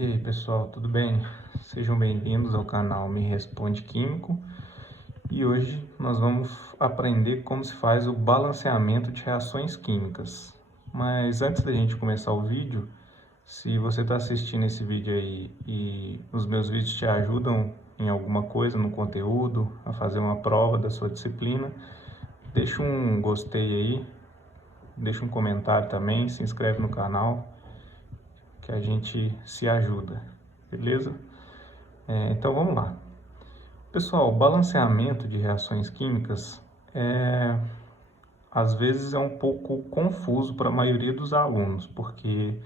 E aí pessoal, tudo bem? Sejam bem-vindos ao canal Me Responde Químico e hoje nós vamos aprender como se faz o balanceamento de reações químicas. Mas antes da gente começar o vídeo, se você está assistindo esse vídeo aí e os meus vídeos te ajudam em alguma coisa no conteúdo, a fazer uma prova da sua disciplina, deixa um gostei aí, deixa um comentário também, se inscreve no canal, que a gente se ajuda, beleza? Então vamos lá. Pessoal, balanceamento de reações químicas às vezes é um pouco confuso para a maioria dos alunos, porque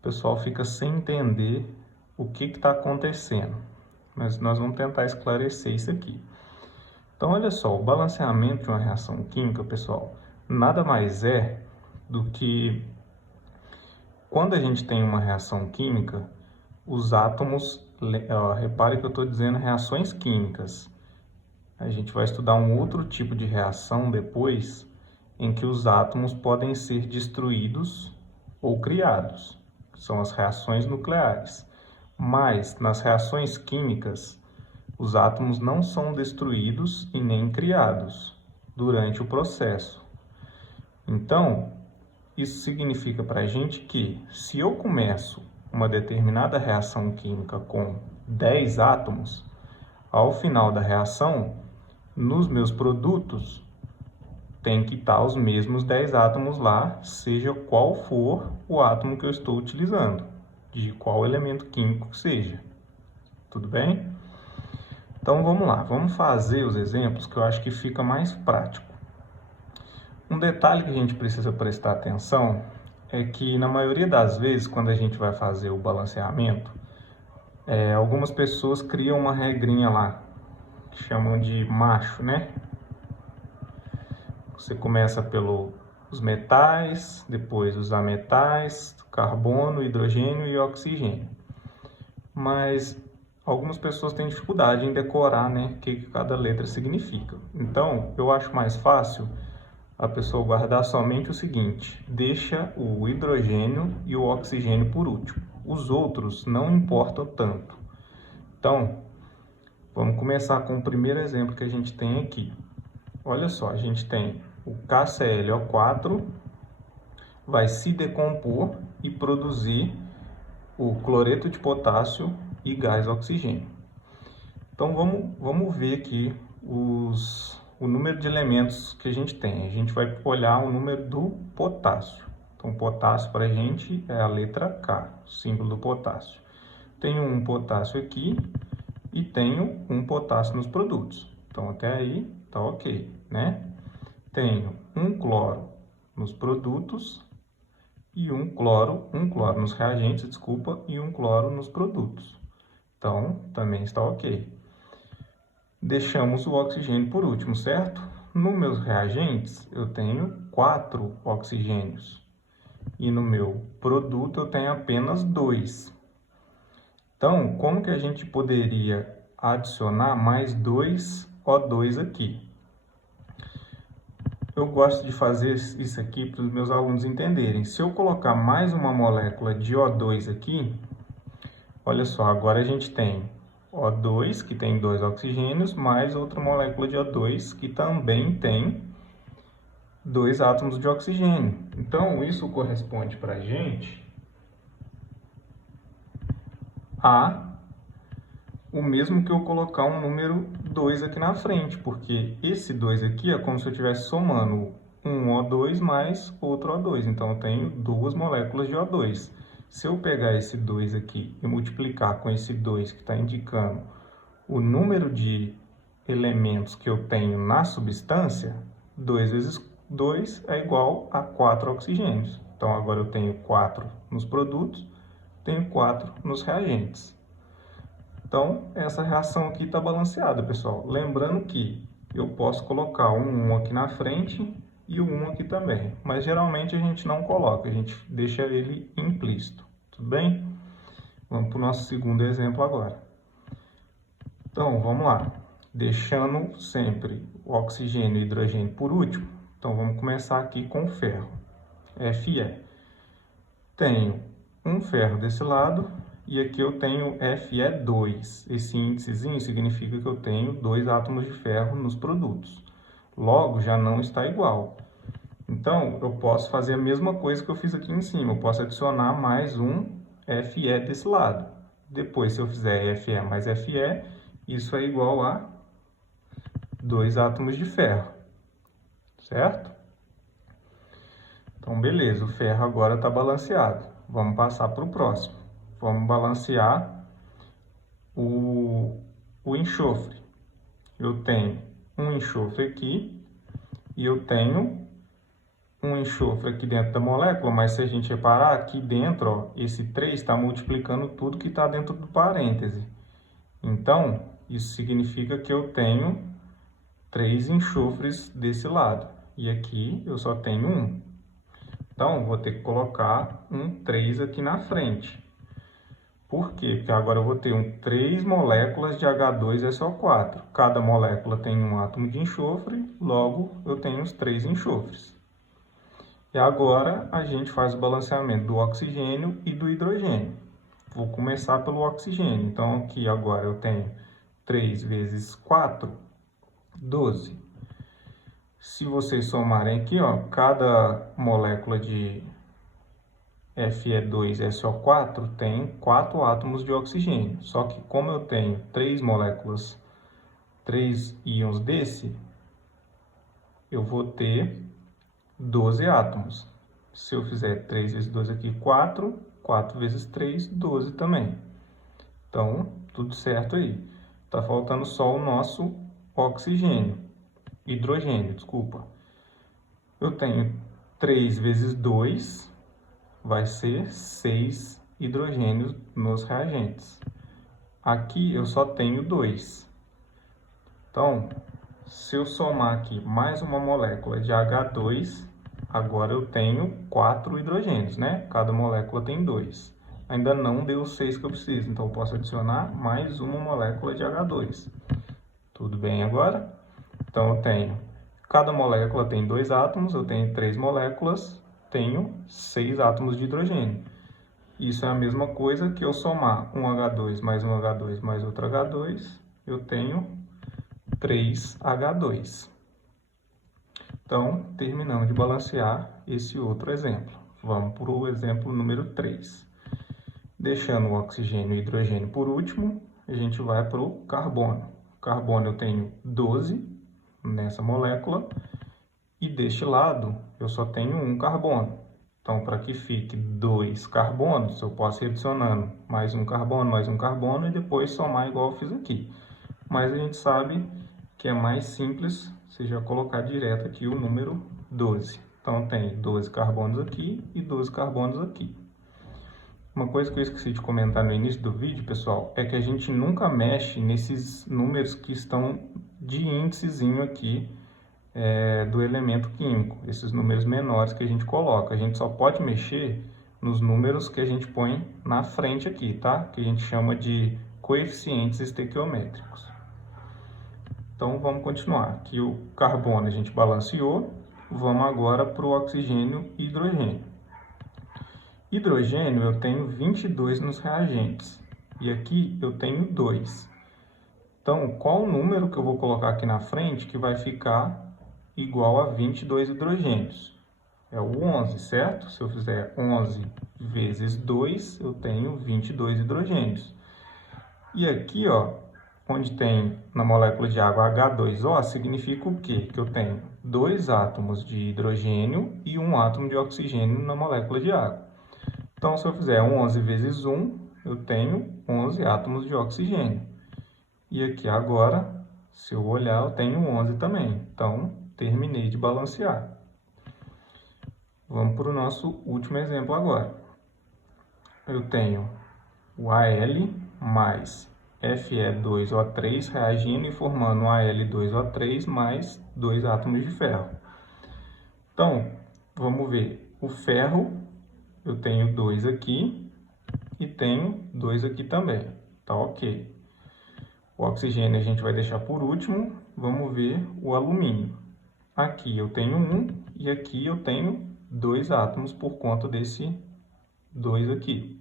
o pessoal fica sem entender o que está acontecendo. Mas nós vamos tentar esclarecer isso aqui. Então olha só, o balanceamento de uma reação química, pessoal, nada mais é do que quando a gente tem uma reação química, os átomos, repare que eu estou dizendo reações químicas. A gente vai estudar um outro tipo de reação depois, em que os átomos podem ser destruídos ou criados. São as reações nucleares. Mas nas reações químicas, os átomos não são destruídos e nem criados durante o processo. Então, isso significa para a gente que, se eu começo uma determinada reação química com 10 átomos, ao final da reação, nos meus produtos, tem que estar os mesmos 10 átomos lá, seja qual for o átomo que eu estou utilizando, de qual elemento químico que seja. Tudo bem? Então vamos lá, vamos fazer os exemplos que eu acho que fica mais prático. Um detalhe que a gente precisa prestar atenção é que, na maioria das vezes, quando a gente vai fazer o balanceamento, algumas pessoas criam uma regrinha lá, que chamam de macho, né? Você começa pelos metais, depois os ametais, carbono, hidrogênio e oxigênio. Mas algumas pessoas têm dificuldade em decorar, né, o que cada letra significa. Então, eu acho mais fácil a pessoa guardar somente o seguinte: deixa o hidrogênio e o oxigênio por último. Os outros não importam tanto. Então, vamos começar com o primeiro exemplo que a gente tem aqui. Olha só, a gente tem o KClO4, vai se decompor e produzir o cloreto de potássio e gás oxigênio. Então, vamos ver aqui o número de elementos que a gente tem. A gente vai olhar o número do potássio. Então, potássio para a gente é a letra K, o símbolo do potássio. Tenho um potássio aqui e tenho um potássio nos produtos. Então, até aí tá ok, né? Tenho um cloro nos produtos e um cloro nos reagentes, desculpa, e um cloro nos produtos. Então, também está ok. Deixamos o oxigênio por último, certo? Nos meus reagentes, eu tenho 4 oxigênios. E no meu produto, eu tenho apenas 2. Então, como que a gente poderia adicionar mais 2 O2 aqui? Eu gosto de fazer isso aqui para os meus alunos entenderem. Se eu colocar mais uma molécula de O2 aqui, olha só, agora a gente tem O2, que tem 2 oxigênios, mais outra molécula de O2, que também tem 2 átomos de oxigênio. Então, isso corresponde para a gente a o mesmo que eu colocar um número 2 aqui na frente, porque esse 2 aqui é como se eu estivesse somando um O2 mais outro O2. Então, eu tenho 2 moléculas de O2. Se eu pegar esse 2 aqui e multiplicar com esse 2 que está indicando o número de elementos que eu tenho na substância, 2 vezes 2 é igual a 4 oxigênios. Então, agora eu tenho 4 nos produtos, tenho 4 nos reagentes. Então, essa reação aqui está balanceada, pessoal. Lembrando que eu posso colocar um 1 aqui na frente e o 1 aqui também. Mas geralmente a gente não coloca, a gente deixa ele implícito. Tudo bem? Vamos para o nosso segundo exemplo agora. Então, vamos lá. Deixando sempre o oxigênio e o hidrogênio por último. Então, vamos começar aqui com o ferro. Fe. Tenho um ferro desse lado e aqui eu tenho Fe2. Esse índicezinho significa que eu tenho 2 átomos de ferro nos produtos. Logo, já não está igual. Então, eu posso fazer a mesma coisa que eu fiz aqui em cima. Eu posso adicionar mais um Fe desse lado. Depois, se eu fizer Fe mais Fe, isso é igual a 2 átomos de ferro, certo? Então, beleza, o ferro agora está balanceado. Vamos passar para o próximo. Vamos balancear o enxofre. Eu tenho um enxofre aqui e eu tenho um enxofre aqui dentro da molécula, mas se a gente reparar, aqui dentro, ó, esse 3 está multiplicando tudo que está dentro do parêntese. Então, isso significa que eu tenho 3 enxofres desse lado. E aqui eu só tenho um. Então, vou ter que colocar um 3 aqui na frente. Por quê? Porque agora eu vou ter 3 moléculas de H2SO4. Cada molécula tem um átomo de enxofre, logo eu tenho os 3 enxofres. E agora a gente faz o balanceamento do oxigênio e do hidrogênio. Vou começar pelo oxigênio. Então, aqui agora eu tenho 3 vezes 4, 12. Se vocês somarem aqui, ó, cada molécula de Fe2SO4 tem 4 átomos de oxigênio. Só que como eu tenho 3 moléculas, 3 íons desse, eu vou ter 12 átomos. Se eu fizer 3 vezes 12 aqui, 4. 4 vezes 3, 12 também. Então, tudo certo aí. Tá faltando só o nosso oxigênio. Hidrogênio, desculpa. Eu tenho 3 vezes 2, vai ser 6 hidrogênios nos reagentes. Aqui eu só tenho 2. Então, se eu somar aqui mais uma molécula de H2, agora eu tenho 4 hidrogênios, né? Cada molécula tem 2. Ainda não deu os 6 que eu preciso, então eu posso adicionar mais uma molécula de H2. Tudo bem agora? Então, eu tenho, cada molécula tem 2 átomos, eu tenho 3 moléculas, tenho 6 átomos de hidrogênio. Isso é a mesma coisa que eu somar um H2 mais um H2 mais outro H2, eu tenho 3H2. Então, terminamos de balancear esse outro exemplo. Vamos para o exemplo número 3. Deixando o oxigênio e o hidrogênio por último, a gente vai para o carbono. Carbono eu tenho 12 nessa molécula, e deste lado eu só tenho um carbono. Então, para que fique 2 carbonos, eu posso ir adicionando mais um carbono e depois somar igual eu fiz aqui. Mas a gente sabe que é mais simples se já colocar direto aqui o número 12. Então, tem 12 carbonos aqui e 12 carbonos aqui. Uma coisa que eu esqueci de comentar no início do vídeo, pessoal, é que a gente nunca mexe nesses números que estão de índicezinho aqui do elemento químico, esses números menores que a gente coloca. A gente só pode mexer nos números que a gente põe na frente aqui, tá? Que a gente chama de coeficientes estequiométricos. Então, vamos continuar. Aqui o carbono a gente balanceou, vamos agora para o oxigênio e hidrogênio. Hidrogênio eu tenho 22 nos reagentes, e aqui eu tenho 2. Então, qual o número que eu vou colocar aqui na frente que vai ficar igual a 22 hidrogênios? É o 11, certo? Se eu fizer 11 vezes 2, eu tenho 22 hidrogênios. E aqui, ó, onde tem na molécula de água H2O, significa o quê? Que eu tenho 2 átomos de hidrogênio e 1 átomo de oxigênio na molécula de água. Então, se eu fizer 11 vezes 1, eu tenho 11 átomos de oxigênio. E aqui agora, se eu olhar, eu tenho 11 também. Então, terminei de balancear. Vamos para o nosso último exemplo agora. Eu tenho o Al mais Fe2O3 reagindo e formando um Al2O3 mais 2 átomos de ferro. Então, vamos ver. O ferro, eu tenho 2 aqui e tenho 2 aqui também. Tá ok. O oxigênio a gente vai deixar por último. Vamos ver o alumínio. Aqui eu tenho 1 e aqui eu tenho 2 átomos por conta desse 2 aqui.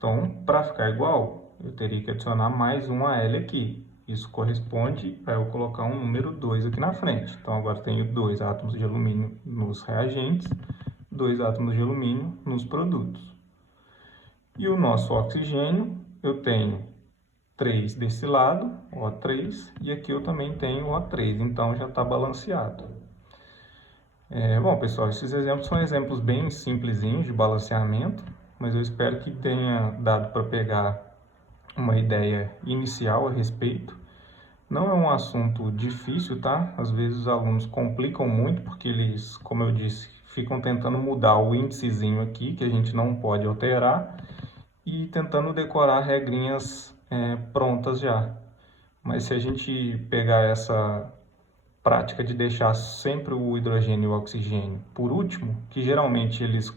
Então, para ficar igual, eu teria que adicionar mais um AL aqui. Isso corresponde a eu colocar um número 2 aqui na frente. Então, agora tenho 2 átomos de alumínio nos reagentes, 2 átomos de alumínio nos produtos. E o nosso oxigênio, eu tenho 3 desse lado, O3, e aqui eu também tenho O3, então já está balanceado. Bom, pessoal, esses exemplos são exemplos bem simplesinhos de balanceamento, mas eu espero que tenha dado para pegar uma ideia inicial a respeito. Não é um assunto difícil, tá? Às vezes os alunos complicam muito, porque eles, como eu disse, ficam tentando mudar o índicezinho aqui, que a gente não pode alterar, e tentando decorar regrinhas prontas já. Mas se a gente pegar essa prática de deixar sempre o hidrogênio e o oxigênio por último, que geralmente eles,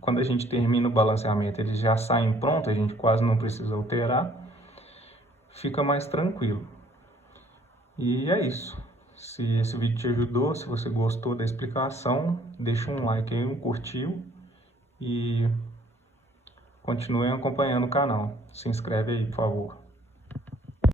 quando a gente termina o balanceamento, eles já saem prontos, a gente quase não precisa alterar, fica mais tranquilo. E é isso. Se esse vídeo te ajudou, se você gostou da explicação, deixa um like aí, um curtiu e continuem acompanhando o canal. Se inscreve aí, por favor.